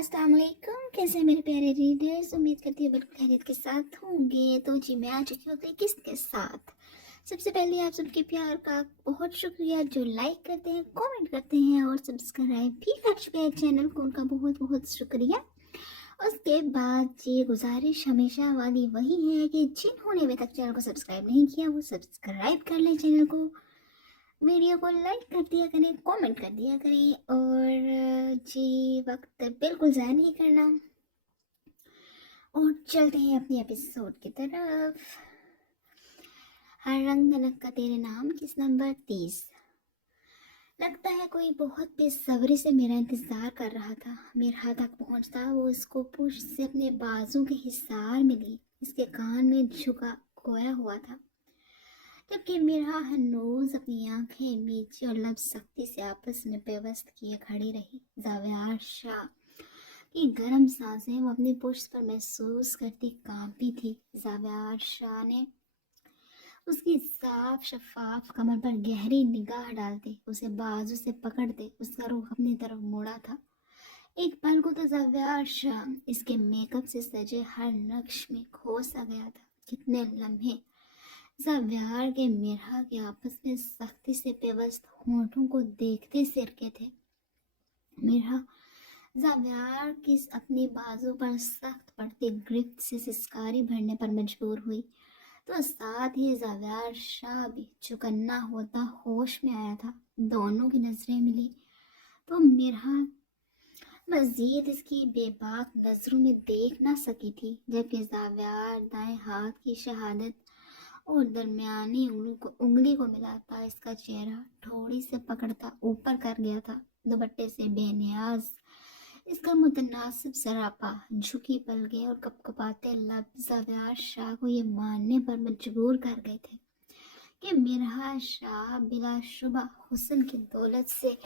अस्सलाम वालेकुम। कैसे हैं मेरे प्यारे रीडर्स? उम्मीद करती हूँ बिल्कुल खैरियत के साथ होंगे। तो जी मैं आ चुकी हूँ अपनी किस्त के साथ। सबसे पहले आप सबके प्यार का बहुत शुक्रिया जो लाइक करते हैं, कमेंट करते हैं और सब्सक्राइब भी कर चुके हैं चैनल को, उनका बहुत बहुत शुक्रिया। उसके बाद ये गुजारिश हमेशा वाली वही है कि जिन्होंने अभी तक चैनल को सब्सक्राइब नहीं किया वो सब्सक्राइब कर लें चैनल को, वीडियो को लाइक कर दिया करें, कमेंट कर दिया करें और जी वक्त बिल्कुल ज़ाया नहीं करना। और चलते हैं अपने एपिसोड की तरफ। हर रंग दनक का तेरे नाम किस नंबर 30। लगता है कोई बहुत बेसब्री से मेरा इंतज़ार कर रहा था। मेरा तक पहुंचता वो इसको पुश से अपने बाजू के हिसार में ली, इसके कान में झुका खोया हुआ था, जबकि मेरा हनोज अपनी आंखें मीची और लब सख्ती से आपस में पेवस्त किए खड़ी रही। जावेद शाह की गर्म सांसें वो अपनी पुश्त पर महसूस करती कांपी थी। जावेद शाह ने उसकी साफ शफाफ कमर पर गहरी निगाह डालते, उसे बाजू से पकड़ते उसका रुख अपनी तरफ मोड़ा था। एक पल को तो जावेद शाह इसके मेकअप से सजे हर नक्श में खो सा गया था। कितने लम्हे जावेद के मिरहा के आपस में सख्ती से पेवस्त होंठों को देखते सिरके थे। मिरहा जावेद की अपनी बाजू पर सख्त पड़ती गिरफ्त से सिसकारी भरने पर मजबूर हुई, तो साथ ही जावेद शाह भी चौकन्ना होता होश में आया था। दोनों की नजरें मिली तो मिरहा मजीद इसकी बेबाक नजरों में देख ना सकी थी, जबकि जावेद दाएं हाथ की शहादत और दरमियानी उंगली को मिलाता इसका चेहरा थोड़ी से पकड़ता ऊपर कर गया था। दुपट्टे से बेनियाज इसका मुतनासिब सरापा, झुकी पलकें और कपकपाते लब जावेद शाह को ये मानने पर मजबूर कर गए थे कि मिरहा शाह बिलाशुबा हुस्न की दौलत से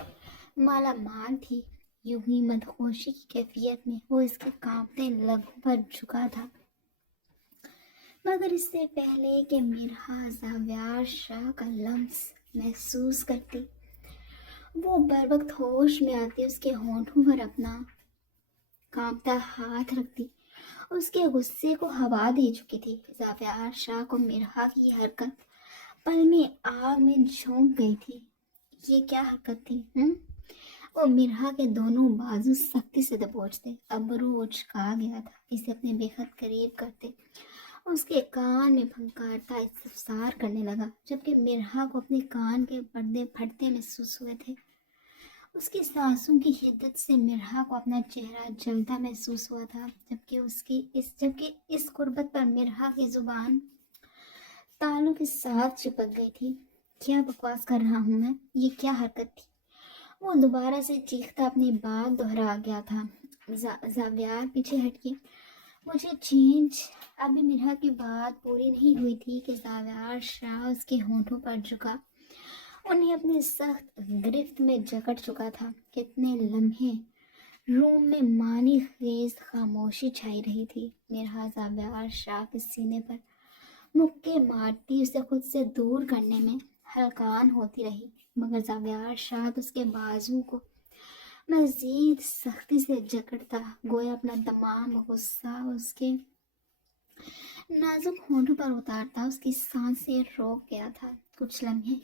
माला माल थी। यूं ही मदहोशी की कैफियत में वो इसके कांपते लबों पर झुका था, मगर इससे पहले कि मिरहा जावेद शाह का लम्स महसूस करती, वो बर वक्त होश में आती उसके होंठों पर अपना कांपता हाथ रखती, उसके गुस्से को हवा दे चुकी थी। जावेद शाह को मिरहा की हरकत पल में आग में झोंक गई थी। ये क्या हरकत थी? वो मिरहा के दोनों बाजू सख्ती से दबोचते, अबरू उचका गया था, इसे अपने बेहद करीब करते उसके कान में फंकारता इस्तफसार करने लगा, जबकि मिरहा को अपने कान के पर्दे फटते महसूस हुए थे। उसकी सांसों की हिद्दत से मिरहा को अपना चेहरा जलता महसूस हुआ था, जबकि इस कुर्बत पर मिरहा की जुबान तालू के साथ चिपक गई थी। क्या बकवास कर रहा हूँ मैं? ये क्या हरकत थी? वो दोबारा से चीखता अपनी बात दोहरा गया था। जावेद पीछे हटके, मुझे चेंज। अभी मिरहा की बात पूरी नहीं हुई थी कि जावेद शाह उसके होंठों पर झुका, उन्हें अपनी सख्त गिरफ्त में जकड़ चुका था। कितने लम्हे रूम में मानी खेज खामोशी छाई रही थी। मिरहा जावेद शाह के सीने पर मुक्के मारती उसे खुद से दूर करने में हलकान होती रही, मगर जावेद शाह उसके बाजू को मजीद सख्ती से जकड़ता, गोया अपना तमाम गुस्सा उसके नाजुक होंठों पर उतारता उसकी सांसें रोक गया था। कुछ लम्हे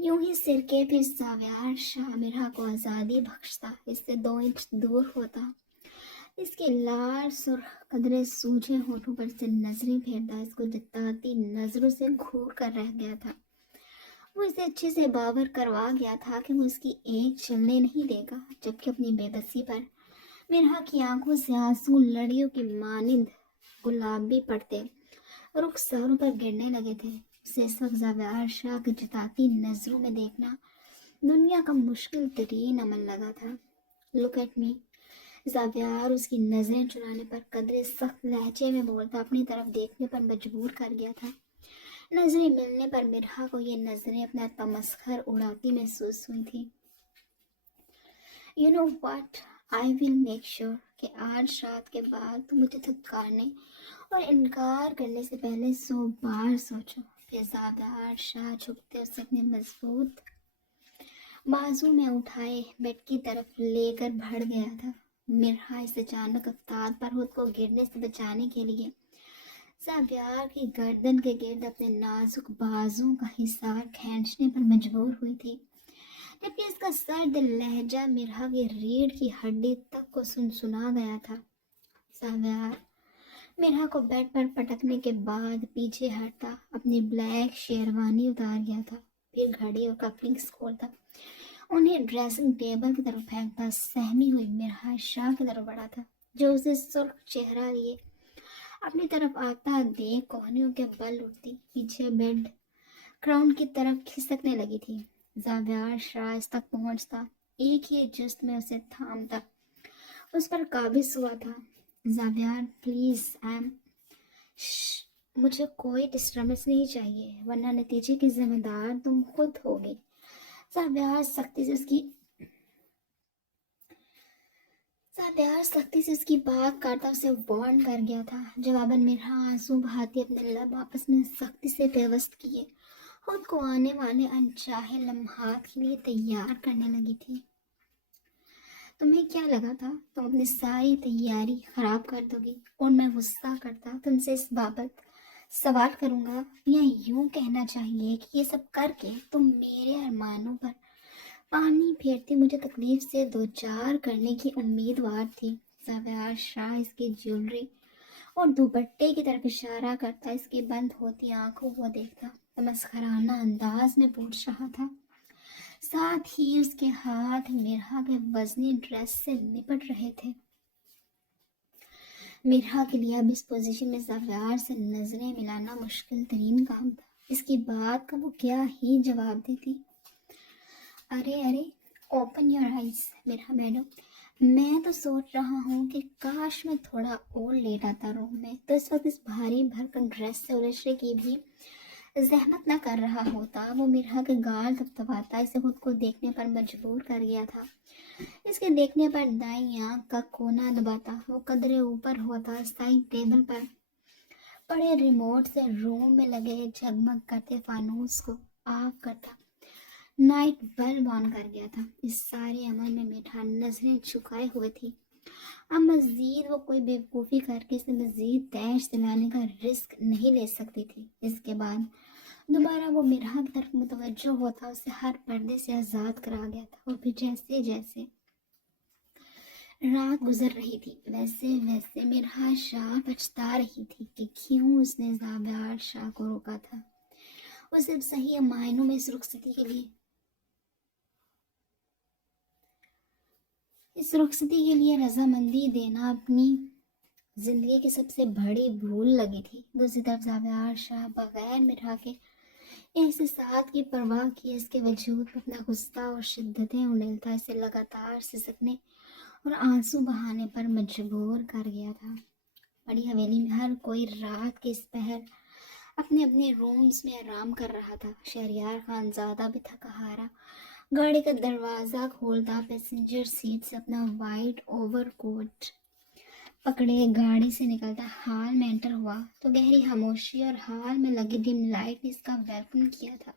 यूं ही सिरके फिर जावेद शाह मिरहा को आज़ादी बख्शता, इससे 2 इंच दूर होता, इसके लाल सुर्ख कदरे सूझे होठों पर से नजरें फेरता, इसको जताती नजरों से घूर कर रह गया था। वो इसे अच्छे से बावर करवा गया था कि वो उसकी एक चलने नहीं देगा, जबकि अपनी बेबसी पर मिरहा की आंखों से आंसू लड़ियों की मानिंद गुलाबी पड़ते रुख सरों पर गिरने लगे थे। उसे इस वक्त जावेद शाह की जताती नजरों में देखना दुनिया का मुश्किल तरीन अमल लगा था। लुक एट मी, जावेद उसकी नजरें चुराने पर कदरे सख्त लहजे में बोलता अपनी तरफ देखने पर मजबूर कर गया था। नजरें मिलने पर मिरहा को ये नजरें अपना तमस्खर उड़ाती महसूस हुई थी। You know what, I will make sure कि आज रात के बाद तुम मुझे धुतकारने और इनकार करने से पहले 100 बार सोचो। फिर जावेद शाह झुकते उसे अपने मजबूत बाजू में उठाए बेड की तरफ लेकर बढ़ गया था। मिरहा इस अचानक अवतार पर खुद को गिरने से बचाने के लिए ज़ावियर की गर्दन के गिर्द अपने नाजुक बाजों का हिसार खींचने पर मजबूर हुई थी, जबकि इसका सर्द लहजा मिरहा की रीढ़ की हड्डी तक को सुनसुना गया था। ज़ावियर मिरहा को बेड पर पटकने के बाद पीछे हटता, अपनी ब्लैक शेरवानी उतार गया था, फिर घड़ी और कपलिंग्स खोलता, उन्हें ड्रेसिंग टेबल की तरफ फेंकता। सहमी हुई मिरहा शाह की तरफ बढ़ा था, जो उसे सुर्ख चेहरा लिए अपनी तरफ आता देख कोहनियों के बल उठती, पीछे बेड क्राउन की तरफ खिसकने लगी थी। ज़ावियर शाह तक पहुंचता, एक ही जस्ट में उसे थामता, उस पर काबिज हुआ था। ज़ावियर प्लीज, मुझे कोई डिस्टर्बेंस नहीं चाहिए, वरना नतीजे की जिम्मेदार तुम खुद होगी। ज़ावियर सख्ती से उसकी बात काटता उसे वार्न कर गया था। जवाबन मिरहा आंसू बहाती अपने लब आपस में सख्ती से पेवस्त किए खुद को आने वाले अनचाहे लम्हात के लिए तैयार करने लगी थी। तुम्हें क्या लगा था तुम अपनी सारी तैयारी खराब कर दोगी और मैं गुस्सा करता तुमसे इस बाबत सवाल करूंगा, या यूं कहना चाहिए कि ये सब करके तुम मेरे अरमानों पर पानी फेरती मुझे तकलीफ से दो चार करने की उम्मीदवार थी। ज़ावियर शाह इसकी ज्वेलरी और दुपट्टे की तरफ इशारा करता इसकी बंद होती आंखों को देखता, तमस्खराना अंदाज में पूछ रहा था। साथ ही उसके हाथ मिरहा के वजनी ड्रेस से लिपट रहे थे। मिरहा के लिए अब इस पोजीशन में ज़ावियर से नजरें मिलाना मुश्किल तरीन काम था। इसकी बात का वो क्या ही जवाब देती। अरे open your eyes Mirha madam, मैं तो सोच रहा हूँ कि काश मैं थोड़ा और लेट आता रूम में, तो इस वक्त इस भारी भरकम ड्रेस से उलझने की भी जहमत न कर रहा होता। वो मिरहा के गाल थपथपाता इसे खुद को देखने पर मजबूर कर गया था। इसके देखने पर दाईं आंख का कोना दबाता, वो कदरे ऊपर होता, साइड टेबल पर पड़े रिमोट से रूम में लगे झगमग करते फानूस को ऑफ करता, नाइट बल्ब ऑन कर गया था। इस सारे अमल में मिठा नजरें झुकाए हुए थी। अब मजीद वो कोई बेवकूफ़ी करके इसे मजीद तैश दिलाने का रिस्क नहीं ले सकती थी। इसके बाद दोबारा वो मिरहा की तरफ मुतवज्जो होता, उसे हर पर्दे से आज़ाद करा गया था। और फिर जैसे जैसे रात गुजर रही थी वैसे वैसे मिरहा शाह पछता रही थी कि क्यों उसने ज़ावियर शाह को रोका था। वो सिर्फ सही मायनों में इस रुखसती के लिए रजामंदी देना अपनी जिंदगी की सबसे बड़ी भूल लगी थी। दूसरी तरफ ज़ावियर शाह बगैर मिरहा के एहसास की परवाह किए इसके वजूद पर अपना गुस्सा और शिद्दतें उड़ेलता इसे लगातार सिसकने और आंसू बहाने पर मजबूर कर गया था। बड़ी हवेली में हर कोई रात के इस पहर अपने अपने रूम्स में आराम कर रहा था। शहरियार खानजादा भी थका हारा गाड़ी का दरवाज़ा खोलता, पैसेंजर सीट से अपना वाइट ओवरकोट पकड़े गाड़ी से निकलता। हाल में एंटर हुआ तो गहरी खामोशी और हाल में लगी डिम लाइट ने इसका वेलकम किया था,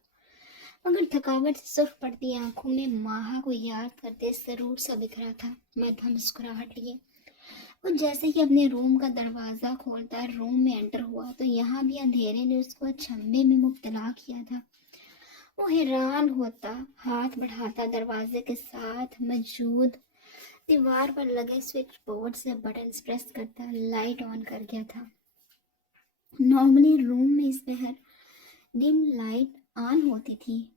मगर थकावट से सुर्ख पड़ती आंखों में माहा को याद करते सरूर सा बिखरा था। मध्यम मुस्कुराहट लिए वो जैसे ही अपने रूम का दरवाज़ा खोलता रूम में एंटर हुआ तो यहाँ भी अंधेरे ने उसको अचंभे में मुब्तला किया था। वो हैरान होता, हाथ बढ़ाता, दरवाजे के साथ मौजूद दीवार पर लगे स्विच बोर्ड से बटन प्रेस करता। लाइट ऑन कर गया था। नॉर्मली रूम में इस पहर डिम लाइट ऑन होती थी,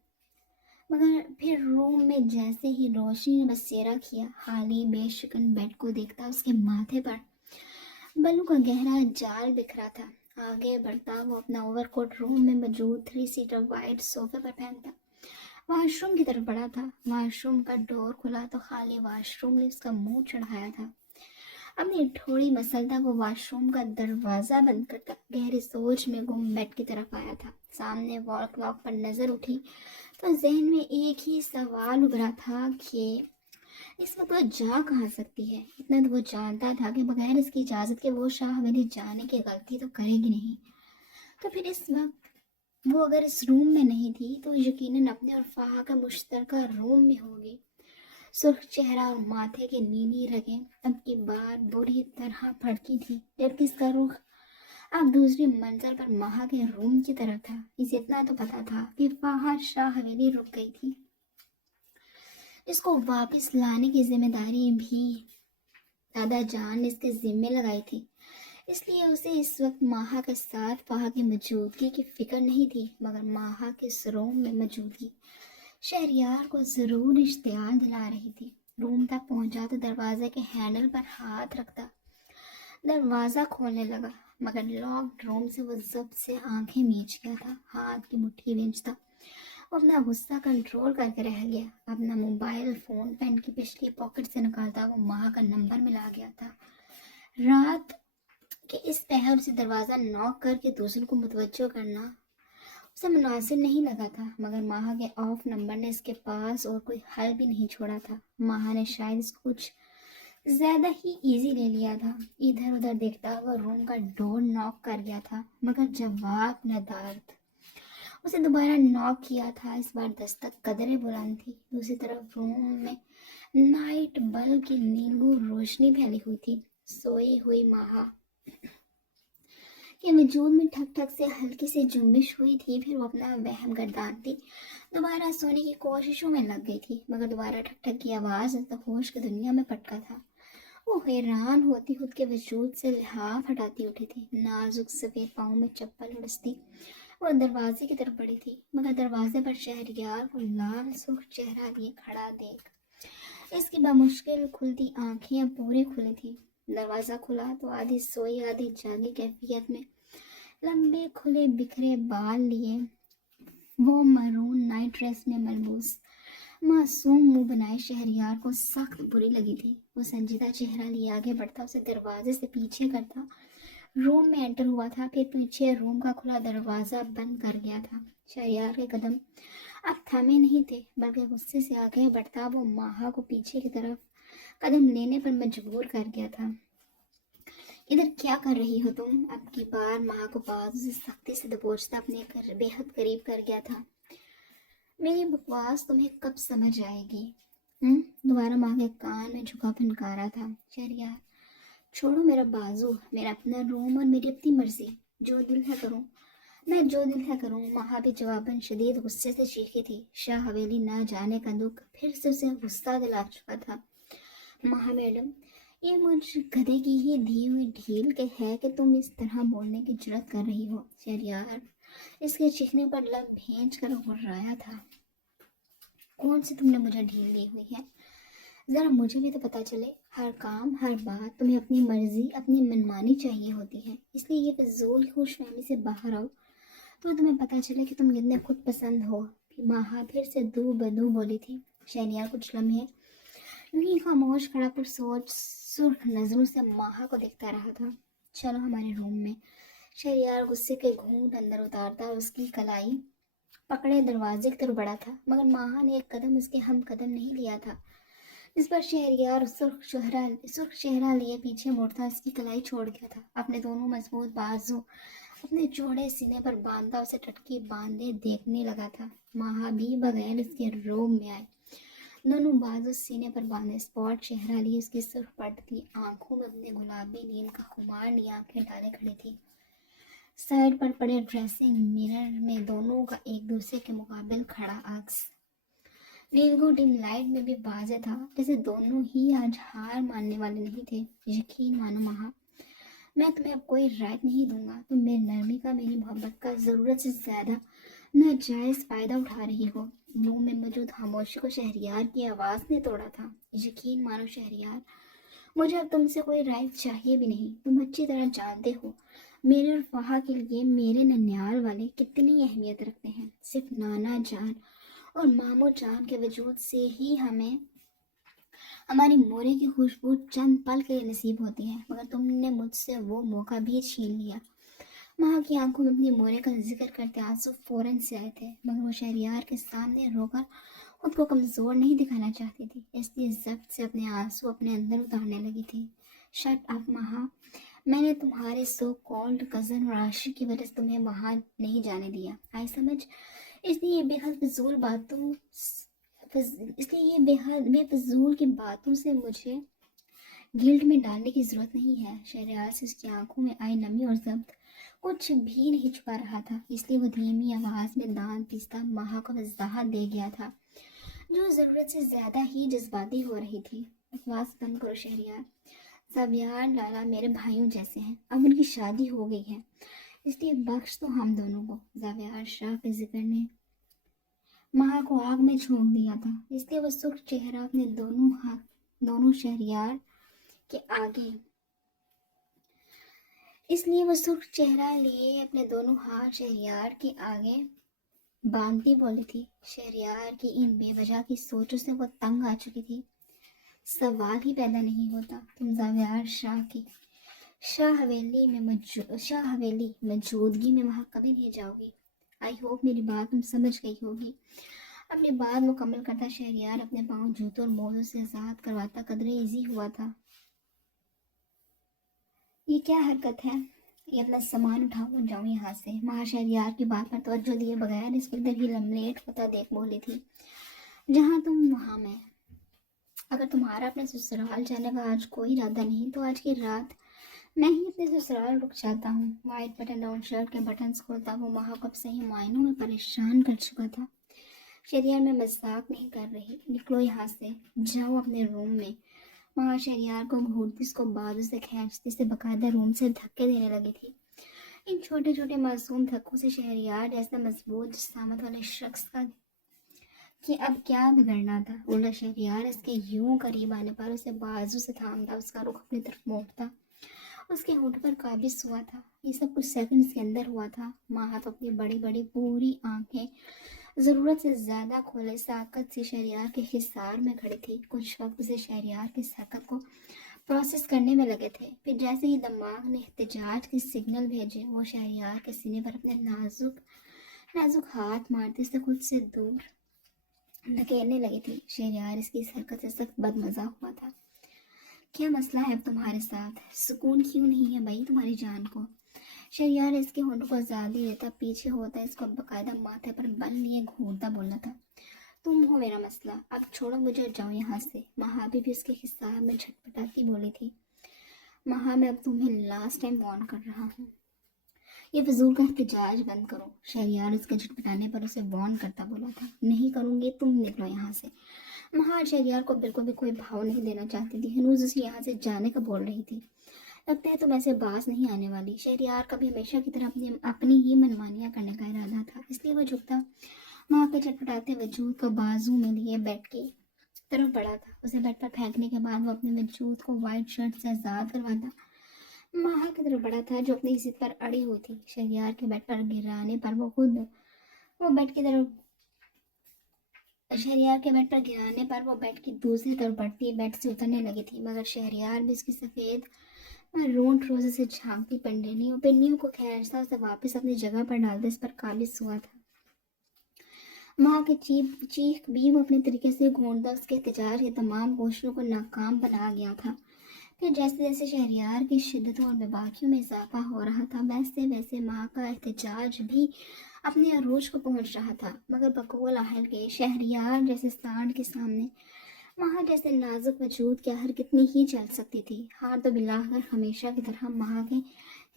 मगर फिर रूम में जैसे ही रोशनी ने बसेरा किया, खाली बेशकन बेड को देखता उसके माथे पर बल्लू का गहरा जाल बिखरा था। आगे बढ़ता वो अपना ओवरकोट रूम में मौजूद 3 सीटर वाइट सोफे पर पहनता वॉशरूम की तरफ बढ़ा था। वॉशरूम का डोर खुला तो खाली वॉशरूम ने उसका मुंह चढ़ाया था। अपनी ठोड़ी मसलता वो वॉशरूम का दरवाज़ा बंद करता गहरी सोच में गुम बेड की तरफ आया था। सामने वॉल क्लॉक पर नज़र उठी तो जहन में एक ही सवाल उभरा था कि इस वक्त वो जा कहाँ सकती है। इतना तो वो जानता था कि बगैर इसकी इजाज़त के वो शाह मेरी जाने की गलती तो करेगी नहीं। तो फिर इस वक्त वो अगर इस रूम में नहीं थी तो यकीनन अपने और फाहा का मुश्तरका रूम में होगी। सुर्ख चेहरा और माथे की नीली रगें अब की बार बुरी तरह भड़की थी, जबकि इसका रुख अब दूसरी मंजिल पर महा के रूम की तरफ था। इसे इतना तो पता था कि फहाद शाह हवेली रुक गई थी। इसको वापस लाने की जिम्मेदारी भी दादा जान ने इसके जिम्मे लगाई थी, इसलिए उसे इस वक्त माहा के साथ फहा की मौजूदगी की फिक्र नहीं थी, मगर माहा के इस रूम में मौजूदगी शहरियार को जरूर इश्तियाल दिला रही थी। रूम तक पहुंचा तो दरवाजे के हैंडल पर हाथ रखता दरवाज़ा खोलने लगा, मगर लॉक्ड रूम से वो जब से आंखें मीच गया था, हाथ की मुट्ठी भींचता। वो अपना गुस्सा कंट्रोल करके रह गया। अपना मोबाइल फ़ोन पेन की पिछली पॉकेट से निकालता वो माँ का नंबर मिला गया था। रात के इस पहर से दरवाज़ा नॉक करके दूसरों को मुतवज्जो करना उसे मुनासिब नहीं लगा था, मगर माह के ऑफ नंबर ने इसके पास और कोई हल भी नहीं छोड़ा था। माह ने शायद इसको कुछ ज्यादा ही इजी ले लिया था। इधर उधर देखता हुआ रूम का डोर नॉक कर गया था, मगर जवाब नदारद। उसे दोबारा नॉक किया था, इस बार दस्तक कदरे बुलंद थी। दूसरी तरफ रूम में नाइट बल्ब की नीलू रोशनी फैली हुई थी। सोई हुई माह के वजूद में ठक ठक से हल्की सी जुम्बिश हुई थी। फिर वो अपना वहम गर्दानती दोबारा सोने की कोशिशों में लग गई थी, मगर दोबारा ठक ठक की आवाज़ तो होश की दुनिया में पटका था। वो हैरान होती खुद के वजूद से लिहाफ हटाती उठी थी। नाजुक सफ़ेद पाँव में चप्पल उड़सती वो दरवाजे की तरफ बढ़ी थी, मगर दरवाजे पर शहरियार को लाल सुर्ख चेहरा लिए खड़ा देख इसकी बामुश्किल खुलती आंखें अब पूरी खुली थी। दरवाज़ा खुला तो आधी सोई आधी जागी कैफियत में लंबे खुले बिखरे बाल लिए वो मरून नाइट ड्रेस में मलबूस मासूम मुंह बनाए शहरियार को सख्त बुरी लगी थी। वो संजीदा चेहरा लिए आगे बढ़ता, उसे दरवाजे से पीछे करता रूम में एंटर हुआ था। फिर पीछे रूम का खुला दरवाज़ा बंद कर गया था। शहरियार के कदम अब थमे नहीं थे, बल्कि गुस्से से आगे बढ़ता वो माहा को पीछे की तरफ कदम लेने पर मजबूर कर गया था। इधर क्या कर रही हो तुम? अब की बार माँ को बाजू से सख्ती से दबोचता अपने बेहद करीब कर गया था। मेरी बकवास तुम्हें कब समझ आएगी? दोबारा माँ के कान में झुका फनकारा था। शहरियार, छोड़ो मेरा बाजू, मेरा अपना रूम और मेरी अपनी मर्जी, जो दिल है करूँ। मैं जो दिल है करूँ। माँ भी जवाबन शदीद गुस्से से चीखी थी। शाह हवेली ना जाने का दुख फिर से उसे गुस्सा दिला चुका था। माँ मैडम, ये मुझ गधे की ही दी हुई ढील के है कि तुम इस तरह बोलने की जरूरत कर रही हो। शहरियार इसके चीखने पर लब भींच कर गुर्राया था। कौन सी तुमने मुझे ढील दी हुई है? ज़रा मुझे भी तो पता चले। हर काम हर बात तुम्हें अपनी मर्जी अपनी मनमानी चाहिए होती है, इसलिए ये फजूल खुशफहमी से बाहर आओ तो तुम्हें पता चले कि तुम कितने खुद पसंद हो। माहा फिर से दू बदू बोली थी। शहरियार कुछ लम्हे यूं ही खामोश खड़ा पर सोच सुर्ख नजरों से माहा को देखता रहा था। चलो हमारे रूम में। शहरियार गुस्से के घूंट अंदर उतारता उसकी कलाई पकड़े दरवाजे की तरफ बढ़ा था, मगर माहा ने एक कदम उसके हम कदम नहीं लिया था। इस पर शहरियार सुर्ख चेहरा लिए पीछे मुड़ता उसकी कलाई छोड़ गया था। अपने दोनों मजबूत बाजू अपने चौड़े सीने पर बांधता उसे टटकी बांधे देखने लगा था। माहा भी बगैर उसके रूम में आए, दोनों बाजू सीने पर बांधे स्पॉट चेहरा लिए उसकी सुर्ख पड़ती आंखों में अपने गुलाबी नींद का खुमार लिए आंखें डाले खड़ी थी। साइड पर पड़े ड्रेसिंग मिरर में दोनों का एक दूसरे के मुकाबले खड़ा अक्स नीलगो डिम लाइट में भी वाज़ेह था, जैसे दोनों ही आज हार मानने वाले नहीं थे। यकीन मानो महा, मैं तुम्हें अब कोई राइट नहीं दूंगा। तुम मेरी नरमी का मेरी मोहब्बत का ज़रूरत से ज़्यादा नाजायज़ फ़ायदा उठा रही हो। रूम में मौजूद खामोशी को शहरियार की आवाज़ ने तोड़ा था। यकीन मानो शहरियार, मुझे अब तुमसे कोई राय चाहिए भी नहीं। तुम अच्छी तरह जानते हो मेरे और फहा के लिए मेरे ननियाल वाले कितनी अहमियत रखते हैं। सिर्फ नाना जान और मामू जान के वजूद से ही हमें हमारी मोरे की खुशबू चंद पल के लिए नसीब होती है, मगर तुमने मुझसे वो मौका भी छीन लिया। माँ की आंखों में अपनी मोरे का जिक्र करते आंसू फौरन से आए थे, मगर वो शहरियार के सामने रोकर खुद को कमज़ोर नहीं दिखाना चाहती थी, इसलिए जब्त से अपने आंसू अपने अंदर उतारने लगी थी। शट अप महा, मैंने तुम्हारे सो कॉल्ड कज़न और आशिक की वजह से तुम्हें वहाँ नहीं जाने दिया। आई समझ, इसलिए ये बेहद फजूल बातों اس لیے یہ بے فضول کی باتوں سے مجھے گلٹ میں ڈالنے کی ضرورت نہیں ہے۔ شہریار سے اس کی آنکھوں میں آئی نمی اور ضبط کچھ بھی نہیں چھپا رہا تھا، اس لیے وہ دھیمی آواز میں دانت پیستا مہا کو وضاحت دے گیا تھا جو ضرورت سے زیادہ ہی جذباتی ہو رہی تھی۔ بکواس بند کرو شہریار، زاویار لالا میرے بھائیوں جیسے ہیں، اب ان کی شادی ہو گئی ہے، اس لیے بخش تو ہم دونوں کو۔ زاویار شاہ کے ذکر نے مہا کو آگ میں جھونک دیا تھا، اس لیے وہ سرخ چہرہ اپنے دونوں شہریار کے آگے اس لیے وہ سرخ چہرہ لیے اپنے دونوں ہاتھ شہریار کے آگے باندھتی بولی تھی۔ شہریار کی ان بے وجہ کی سوچوں سے وہ تنگ آ چکی تھی۔ سوال ہی پیدا نہیں ہوتا، تم زاویار شاہ کی شاہ حویلی موجودگی میں وہاں کبھی نہیں جاؤ گی۔ آئی ہوپ میری بات تم سمجھ گئی ہوگی۔ اپنی بات مکمل کرتا شہریار اپنے پاؤں جوتوں اور موزوں سے آزاد کرواتا قدرے ایزی ہوا تھا۔ یہ کیا حرکت ہے؟ یہ اپنا سامان اٹھاؤ اور جاؤ یہاں سے۔ مہا شہریار کی بات پر توجہ دیے بغیر اس قدر ہی لملیٹ ہوتا دیکھ بولی تھی، جہاں تم وہاں میں۔ اگر تمہارا اپنے سسرال جانے کا آج کوئی ارادہ نہیں تو آج کی رات میں ہی اپنے سسرال رک جاتا ہوں۔ وائٹ بٹن ڈاؤن شرٹ کے بٹنز کھولتا وہ مہا کو اب صحیح معنوں میں پریشان کر چکا تھا۔ شہریار میں مذاق نہیں کر رہی، نکلو یہاں سے، جاؤ اپنے روم میں۔ مہا شہریار کو گھورتی، اس کو بازو سے کھینچتی، سے باقاعدہ روم سے دھکے دینے لگی تھی۔ ان چھوٹے چھوٹے معصوم دھکوں سے شہریار جیسا مضبوط جسامت والے شخص کا کہ اب کیا بگڑنا تھا۔ الٹا شہریار اس کے یوں قریب آنے پر اسے بازو سے تھامتا، اس کا رخ اپنی طرف موڑتا، اس کے ہونٹ پر قابض ہوا تھا۔ یہ سب کچھ سیکنڈز کے اندر ہوا تھا۔ مہا تو اپنی بڑی بڑی پوری آنکھیں ضرورت سے زیادہ کھولے ساکت سے شہریار کے حصار میں کھڑی تھی۔ کچھ وقت سے شہریار کی حرکت کو پروسیس کرنے میں لگے تھے، پھر جیسے ہی دماغ نے احتجاج کے سگنل بھیجے، وہ شہریار کے سینے پر اپنے نازک ہاتھ مارتے اسے خود سے دور دھکیلنے لگی تھی۔ شہریار اس کی اس حرکت سے سخت بد مزہ ہوا تھا۔ کیا مسئلہ ہے اب تمہارے ساتھ؟ سکون کیوں نہیں ہے بھائی تمہاری جان کو؟ شہریار اس کے ہونٹوں کو آزادی دیتا پیچھے ہوتا، اس کو باقاعدہ ماتھے پر بل لیے گھورتا بولنا تھا، تم ہو میرا مسئلہ، اب چھوڑو مجھے اور جاؤ یہاں سے۔ مہا بھی اس کے حصار میں جھٹپٹاتی بولی تھی، مہا میں اب تمہیں لاسٹ ٹائم وارن کر رہا ہوں، یہ فضول کا احتجاج بند کرو۔ شہریار اس کے جھٹپٹانے پر اسے وارن کرتا بولا تھا، نہیں کروں گی، تم نکلو یہاں سے۔ مہا شہریار کو بالکل بھی کوئی بھاؤ نہیں دینا چاہتی تھی، ہنوز اسے یہاں سے جانے کا بول رہی تھی۔ لگتا ہے تم ایسے باز نہیں آنے والی۔ شہریار کا بھی ہمیشہ کی طرح اپنی ہی منمانیاں کرنے کا ارادہ تھا، اس لیے وہ جھکتا مہا کے چٹپٹاتے وجود کو بازو میں لیے بیڈ کی طرف بڑھا تھا۔ اسے بیڈ پر پھینکنے کے بعد وہ اپنے وجود کو وائٹ شرٹ سے آزاد کرواتا مہا کی طرف بڑھا تھا جو اپنی ضد پر اڑی ہوئی تھی۔ شہریار کے بیڈ پر گرانے پر وہ بیڈ کی دوسری طرف بڑھتی بیڈ سے اترنے لگی تھی، مگر شہریار بھی اس کی سفید رون ٹروزر سے جھانکتی پنیوں کو کھینچتا اسے واپس اپنی جگہ پر ڈالتا اس پر قابض ہوا تھا۔ ماں کی چیخ بھی وہ اپنے طریقے سے گھونٹتا اس کے احتجاج کی تمام کوششوں کو ناکام بنا گیا تھا۔ پھر جیسے جیسے شہریار کی شدتوں اور بےباکیوں میں اضافہ ہو رہا تھا، ویسے ویسے ماں کا احتجاج بھی اپنے عروج کو پہنچ رہا تھا، مگر بقول اہل کے شہریار جیسے سانڈ کے سامنے مہا جیسے نازک وجود کی آخر کتنی ہی چل سکتی تھی۔ ہار تو بالآخر ہمیشہ کی طرح مہا کے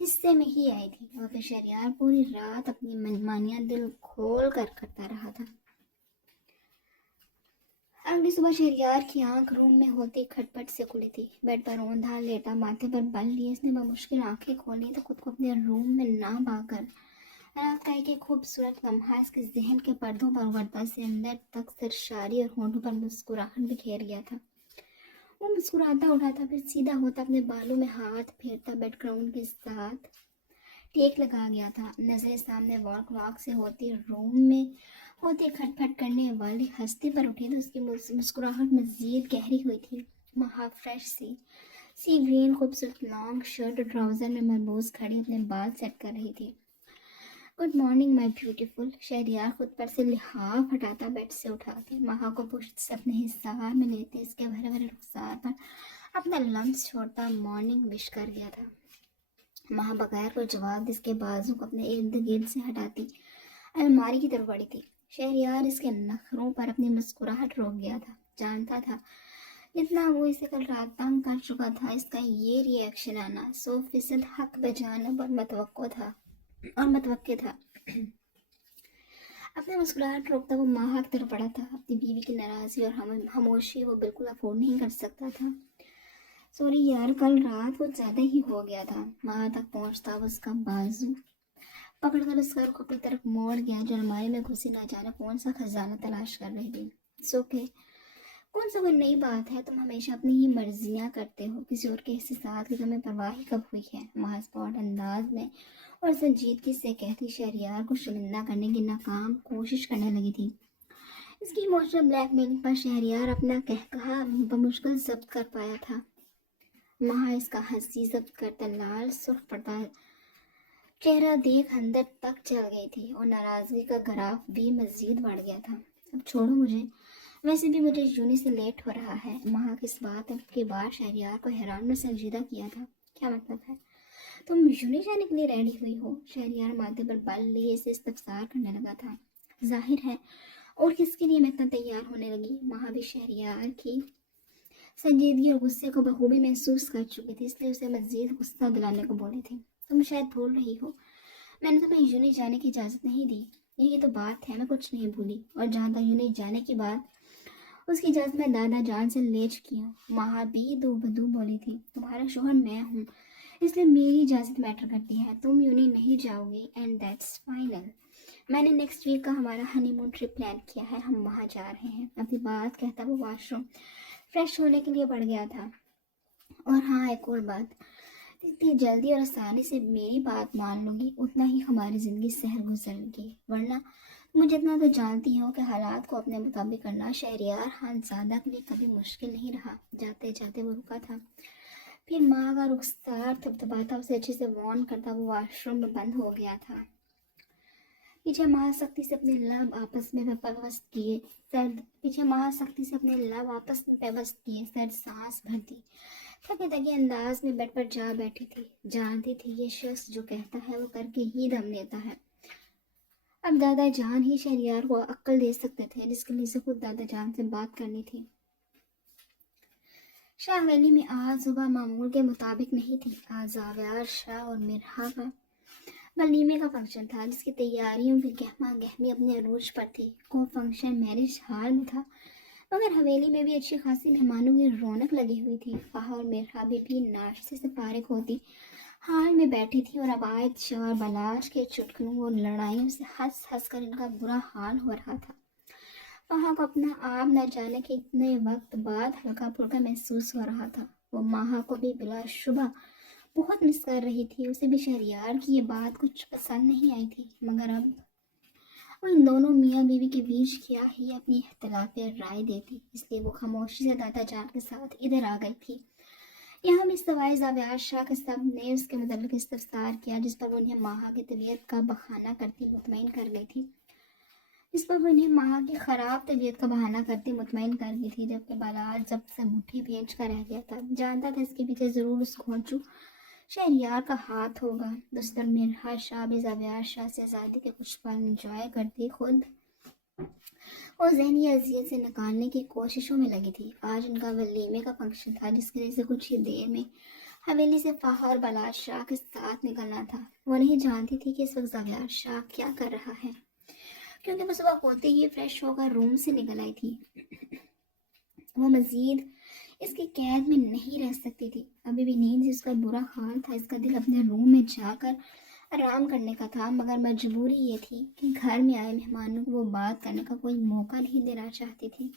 حصے میں ہی آئی تھی، اور پھر شہریار پوری رات اپنی منمانیاں دل کھول کر کرتا رہا تھا۔ اگلی صبح شہریار کی آنکھ روم میں ہوتی کھٹپٹ سے کھلی تھی۔ بیڈ پر اوندھا لیٹا، ماتھے پر بل لیے اس نے بمشکل آنکھیں کھولی تو خود کو اپنے روم میں نہ پا کر رات کا ایک خوبصورت لمحہ اس کے ذہن کے پردوں پر ابھرتا سے اندر تک سرشاری اور ہونٹوں پر مسکراہٹ بکھیر گیا تھا۔ وہ مسکراتا اٹھا تھا، پھر سیدھا ہوتا اپنے بالوں میں ہاتھ پھیرتا بیڈ گراؤنڈ کے ساتھ ٹیک لگا گیا تھا۔ نظریں سامنے وال کلاک سے ہوتی روم میں ہوتی کھٹ پھٹ کرنے والی ہستی پر اٹھی تو اس کی مسکراہٹ مزید گہری ہوئی تھی۔ مہا فریش سی گرین خوبصورت لانگ شرٹ اور ٹراؤزر میں مربوط کھڑی اپنے بال سیٹ کر رہی تھی۔ گڈ مارننگ مائی بیوٹیفل۔ شہریار خود پر سے لحاف ہٹاتا بیڈ سے اٹھا کے مہا کو پشت سے اپنے حصار میں لیتے اس کے بھرے بھرے رخسار پر اپنا لمس چھوڑتا مارننگ وش کر گیا تھا۔ مہا بغیر کوئی جواب اس کے بازو کو اپنے ارد گرد سے ہٹاتی الماری کی طرف بڑھی تھی۔ شہریار اس کے نخروں پر اپنی مسکراہٹ روک گیا تھا. جانتا تھا اتنا وہ اسے کل رات تنگ کر چکا تھا، اس کا یہ ری ایکشن آنا 100% حق بجانب اور متوقع تھا. اپنی مسکراہٹ روکتا وہ ماہا کی طرف بڑھا تھا. اپنی بیوی کی ناراضی اور خاموشی وہ بالکل افورڈ نہیں کر سکتا تھا. سوری یار، کل رات کچھ زیادہ ہی ہو گیا تھا. ماہا تک پہنچتا وہ اس کا بازو پکڑ کر اس کو اپنی طرف موڑ گیا جو الماری میں گھسی نہ جانا کون سا خزانہ تلاش کر رہی تھی. سوکے کون سا کوئی نئی بات ہے، تم ہمیشہ اپنی ہی مرضیاں کرتے ہو، کسی اور کے احساسات کی تمہیں پرواہ ہی کب ہوئی ہے. محض پاٹ انداز میں اور سنجیدگی سے کہتی شہریار کو شرمندہ کرنے کی ناکام کوشش کرنے لگی تھی. اس کی ایموشنل بلیک میلنگ پر شہریار اپنا کہا بمشکل ضبط کر پایا تھا. ماہا اس کا ہنسی ضبط کرتا لال سرخ پڑتا چہرہ دیکھ اندر تک چل گئی تھی اور ناراضگی کا گراف بھی مزید بڑھ گیا تھا. اب چھوڑو مجھے، ویسے بھی مجھے یونی سے لیٹ ہو رہا ہے. ماہا کس بات کے بعد شہریار کو حیران میں سنجیدہ کیا تھا. کیا مطلب ہے؟ تم یونی جانے کے لیے ریڈی ہوئی ہو؟ شہریار ماتھے پر بل لیے اسے استفسار کرنے لگا تھا. ظاہر ہے، اور کس کے لیے میں اتنا تیار ہونے لگی. ماہا بھی شہریار کی سنجیدگی اور غصے کو بخوبی محسوس کر چکی تھی، اس لیے اسے مزید غصہ دلانے کو بولی تھی. تم شاید بھول رہی ہو، میں نے تمہیں یونی جانے کی اجازت نہیں دی. یہی تو بات ہے، میں کچھ نہیں بھولی. اور جہاں تک یونی جانے کی بات، اس کی اجازت میں دادا جان سے لے چکی ہوں. ماہا بھی دو بدو بولی تھی. تمہارا شوہر میں ہوں، اس لیے میری اجازت میٹر کرتی ہے. تم یونی نہیں جاؤ گی اینڈ دیٹس فائنل. میں نے نیکسٹ ویک کا ہمارا ہنی مون ٹرپ پلان کیا ہے، ہم وہاں جا رہے ہیں. اپنی بات کہتا وہ واش روم فریش ہونے کے لیے بڑھ گیا تھا. اور ہاں، ایک اور بات، جتنی جلدی اور آسانی سے میری بات مان لوں گی اتنا ہی ہماری زندگی سہل گزر گی، ورنہ مجھے اتنا تو جانتی ہوں کہ حالات کو اپنے مطابق کرنا شہریار خانزادہ کے لیے کبھی مشکل نہیں رہا. جاتے جاتے وہ رکا تھا، پھر ماں کا رخسار تھپتھپاتا اسے اچھے سے وارن کرتا وہ واش روم میں بند ہو گیا تھا. پیچھے ماں سختی سے اپنے لب آپس میں پیوست کیے سرد سانس بھرتی تھکے تھکے انداز میں بیڈ پر جا بیٹھی تھی. جانتی تھی یہ شخص جو کہتا ہے وہ کر کے ہی دم لیتا ہے. اب دادا جان ہی شہریار کو عقل دے سکتے تھے، جس کے لیے اسے خود دادا جان سے بات کرنی تھی. شاہ ویلی میں آج صبح معمول کے مطابق نہیں تھی. آج زاویار شاہ اور مرحا کا ولیمے کا فنکشن تھا، جس کی تیاریوں کی گہما گہمی اپنے عروج پر تھی. وہ فنکشن میرج ہال میں تھا، مگر حویلی میں بھی اچھی خاصی مہمانوں کی رونق لگی ہوئی تھی. فہا اور مرحا بھی ناشتے سے فارغ ہوتی ہال میں بیٹھی تھی اور عبائد شاہ اور بلاش کے چٹکنوں اور لڑائیوں سے ہنس ہنس کر ان کا برا حال ہو رہا تھا. فہا کو اپنا آپ نہ جانے کے اتنے وقت بعد ہلکا پھلکا محسوس ہو رہا تھا. وہ ماہا کو بھی بلا شبہ بہت مس کر رہی تھی. اسے بھی شہریار کی یہ بات کچھ پسند نہیں آئی تھی، مگر اب وہ ان دونوں میاں بیوی کے بیچ کیا ہی اپنی اختلاف رائے دیتی، اس لیے وہ خاموشی سے دادا جان کے ساتھ ادھر آ گئی تھی. یہاں بھی سوائے زاویار شاہ کے سب نے اس کے متعلق استفسار کیا، جس پر وہ انہیں ماہا کی طبیعت کا بہانہ کرتی مطمئن کر گئی تھی. جبکہ بالاج جب سے مٹھی بھیج کر رہ گیا تھا. جانتا تھا اس کے پیچھے ضرور اس گھونچو شہریار کا ہاتھ ہوگا. دوستر مرحا شاہ بھی زاویار شاہ سے آزادی کے کچھ پل انجوائے کرتی خود اور ذہنی اذیت سے نکالنے کی کوششوں میں لگی تھی. آج ان کا ولیمے کا فنکشن تھا، جس کی وجہ سے کچھ ہی دیر میں حویلی سے فہا اور بلاش شاہ کے ساتھ نکلنا تھا. وہ نہیں جانتی تھی کہ اس وقت زاویار شاہ کیا کر رہا ہے، کیونکہ وہ صبح ہوتے ہی فریش ہو کر روم سے نکل آئی تھی. وہ مزید اس کی قید میں نہیں رہ سکتی تھی. ابھی بھی نیند سے اس کا برا حال تھا. اس کا دل اپنے روم میں جا کر آرام کرنے کا تھا، مگر مجبوری یہ تھی کہ گھر میں آئے مہمانوں کو وہ بات کرنے کا کوئی موقع نہیں دینا چاہتی تھی.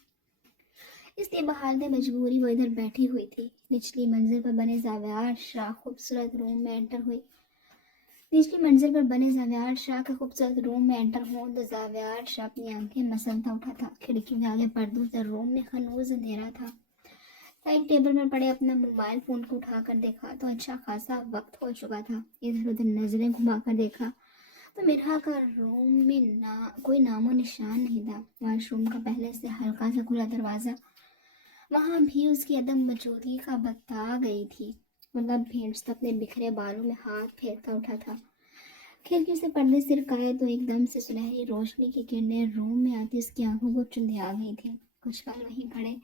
اس لیے بحالت مجبوری وہ ادھر بیٹھی ہوئی تھی. نچلی منزل پر بنے زاویار شاہ کے خوبصورت روم میں انٹر ہوں تو زاویار شاہ اپنی آنکھیں مسلتا اٹھا تھا. کھڑکی کے آگے پردوں سے روم میں خنوز اندھیرا تھا. سائڈ ٹیبل پر پڑے اپنا موبائل فون کو اٹھا کر دیکھا تو اچھا خاصا وقت ہو چکا تھا. ادھر ادھر نظریں گھما کر دیکھا تو مرحا کا روم میں کوئی نام و نشان نہیں تھا. واش روم کا پہلے سے ہلکا سا کھلا دروازہ وہاں بھی اس کی عدم موجودگی کا بتا گئی تھی. وہ لب بھیجتا اپنے بکھرے بالوں میں ہاتھ پھیرتا اٹھا تھا. کھڑکی سے پردے سرکائے تو ایک دم سے سنہری روشنی کی کرنیں روم میں آتی اس کی آنکھوں کو چندھیا گئی تھی۔ کچھ پل وہیں کھڑے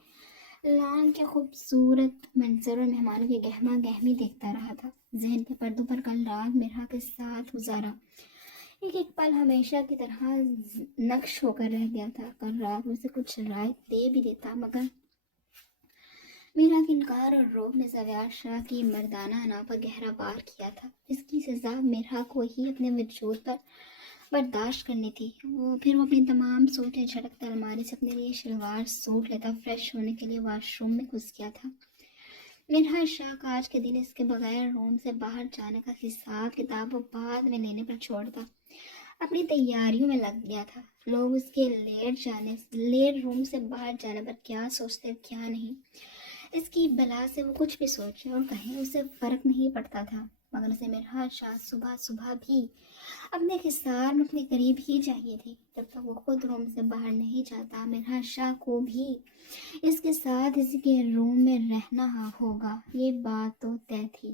لان کے خوبصورت منظر اور مہمانوں کی گہما گہمی دیکھتا رہا تھا۔ ذہن کے پردوں پر کل رات میرا کے ساتھ گزارا ایک ایک پل ہمیشہ کی طرح نقش ہو کر رہ گیا تھا۔ کل رات مجھ سے کچھ رائے دے بھی دیتا مگر میرا کے انکار اور روب نے زویار شاہ کی مردانہ انا پر گہرا وار کیا تھا۔ اس کی سزا میرا کو ہی اپنے وجود پر برداشت کرنی تھی۔ پھر وہ اپنی تمام سوٹیں جھٹکتا الماری سے اپنے لیے شلوار سوٹ لیتا فریش ہونے کے لیے واش روم میں گھس گیا تھا۔ میرا شاہ کا آج کے دن اس کے بغیر روم سے باہر جانے کا حساب کتاب وہ بعد میں لینے پر چھوڑتا اپنی تیاریوں میں لگ گیا تھا۔ لوگ اس کے لیٹ روم سے باہر جانے پر کیا سوچتے کیا نہیں، اس کی بلا سے وہ کچھ بھی سوچے اور کہیں اسے فرق نہیں پڑتا تھا، مگر اسے میرا شاہ صبح صبح بھی اپنے حصار میں اپنے قریب ہی چاہیے تھی۔ جب تک وہ خود روم سے باہر نہیں جاتا میرا شاہ کو بھی اس کے ساتھ اس کے روم میں رہنا ہوگا، یہ بات تو طے تھی۔